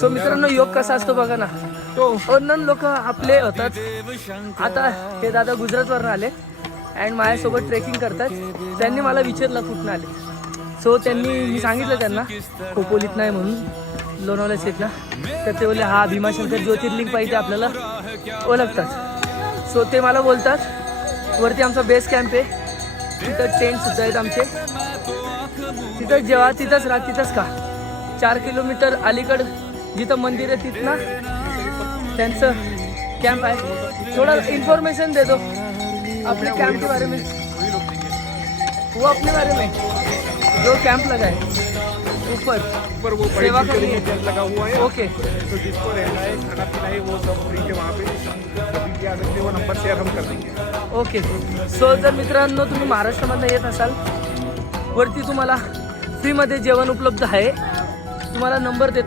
So मित्रांनो योग कसा असतो बघा ना, तो अननोन लोक आपले होतात. आता हे दादा गुजरातवरून आले अँड माझ्यासोबत ट्रेकिंग करतात. त्यांनी मला विचारलं कुठून आले. सो त्यांनी मी सांगितलं त्यांना खोपोलीत नाही म्हणून, लोणावळा सीटला. तर ते बोलले हा भीमाशंकर ज्योतिर्लिंग पाहिजे आपल्याला ओळखतात. सो ते मला बोलतात वरती आमचा बेस कॅम्प आहे, तिथं टेंट सुद्धा आहेत आमचे. तिथं जेव्हा तिथंच राहा तिथंच का 4 किलोमीटर अलीकड जिथं मंदिर आहे तिथं ना त्यांचं कॅम्प आहे. थोड़ा इन्फॉर्मेशन दे दो अपने कैंप के बारे में. वो अपने बारे में जो कैंप लगा है ऊपर वो सेवा सेवा कर रही है. टेंट लगा हुआ है. ओके तो जिसको रहना है खाना पीना है वो सब फ्री है वहाँ पे. कभी भी आ सकते हैं, वो नंबर शेयर हम कर देंगे. ओके. सो जर मित्रांनो तुम्ही महाराष्ट्रामधनं येत असाल, वरती तुम्हाला फ्रीमध्ये जेवण उपलब्ध आहे. तुम्हाला नंबर देतो.